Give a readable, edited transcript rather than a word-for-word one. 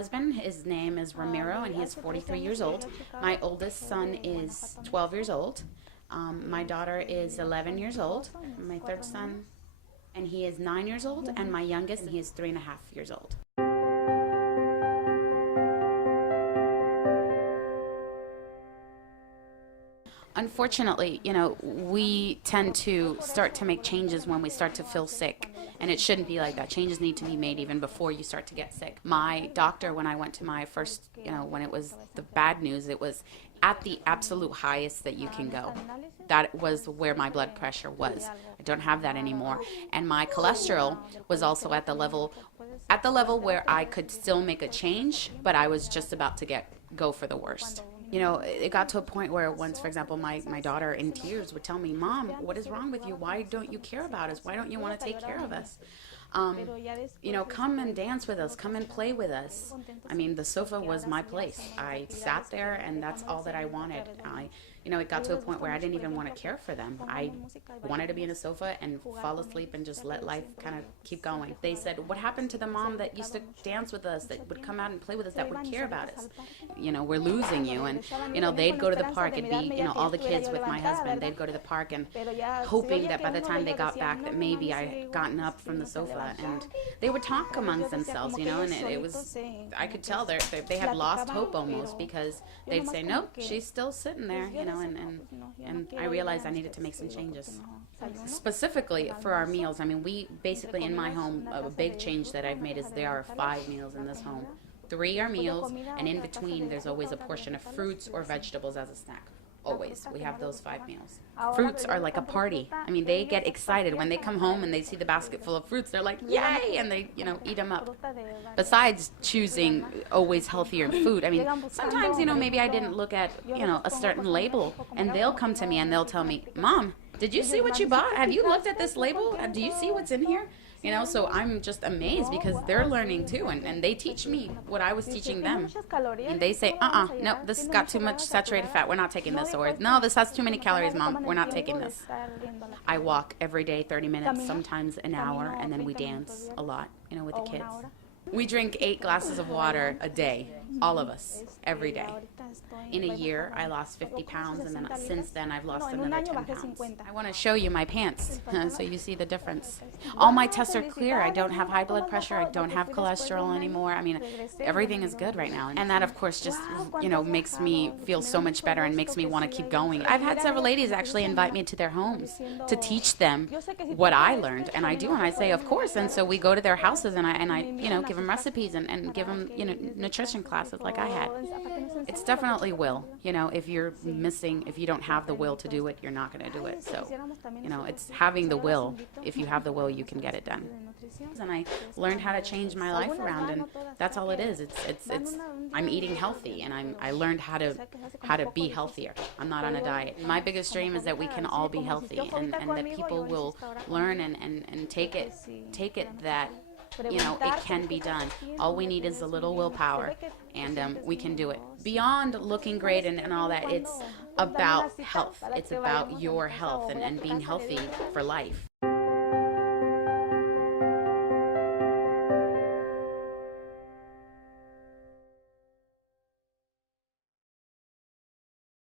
husband, his name is Ramiro, and he is 43 years old. My oldest son is 12 years old. My daughter is 11 years old. My third son, and he is 9 years old. And my youngest, he is 3.5 years old. Unfortunately, we tend to start to make changes when we start to feel sick, and it shouldn't be like that. Changes need to be made even before you start to get sick. My doctor, when I went to my first, when it was the bad news, it was at the absolute highest that you can go. That was where my blood pressure was. I don't have that anymore. And my cholesterol was also at the level where I could still make a change, but I was just about to go for the worst. It got to a point where once, for example, my daughter in tears would tell me, "Mom, what is wrong with you? Why don't you care about us? Why don't you want to take care of us? Come and dance with us. Come and play with us." I mean, the sofa was my place. I sat there, and that's all that I wanted. It got to a point where I didn't even want to care for them. I wanted to be in a sofa and fall asleep and just let life kind of keep going. They said, "What happened to the mom that used to dance with us, that would come out and play with us, that would care about us? We're losing you." And, they'd go to the park. It'd be, all the kids with my husband. They'd go to the park and hoping that by the time they got back that maybe I had gotten up from the sofa. And they would talk amongst themselves, and it was, I could tell they had lost hope almost, because they'd say, "Nope, she's still sitting there," and I realized I needed to make some changes. Specifically for our meals, we basically, in my home, a big change that I've made is there are 5 meals in this home. 3 are meals, and in between there's always a portion of fruits or vegetables as a snack. Always. We have those 5 meals. Fruits are like a party. They get excited when they come home and they see the basket full of fruits. They're like, "Yay!" And they, eat them up. Besides choosing always healthier food, sometimes, maybe I didn't look at, a certain label, and they'll come to me and they'll tell me, "Mom, did you see what you bought? Have you looked at this label? Do you see what's in here?" So I'm just amazed, because they're learning too, and they teach me what I was teaching them. And they say, "No, this got too much saturated fat. We're not taking this." Or, "No, this has too many calories, Mom. We're not taking this." I walk every day 30 minutes, sometimes an hour, and then we dance a lot, with the kids. We drink 8 glasses of water a day, all of us, every day. In a year, I lost 50 pounds, and then since then, I've lost another 10 pounds. I want to show you my pants, so you see the difference. All my tests are clear. I don't have high blood pressure. I don't have cholesterol anymore. Everything is good right now. And that, of course, just, makes me feel so much better and makes me want to keep going. I've had several ladies actually invite me to their homes to teach them what I learned, and I do, and I say, "Of course." And so we go to their houses, and I give them recipes and give them, nutrition classes like I had. It's definitely will. If you don't have the will to do it, you're not going to do it. So, it's having the will. If you have the will, you can get it done. And I learned how to change my life around, and that's all it is. I'm eating healthy, and I learned how to be healthier. I'm not on a diet. My biggest dream is that we can all be healthy, and that people will learn and take it that it can be done. All we need is a little willpower, and we can do it. Beyond looking great and all that, it's about health. It's about your health and being healthy for life.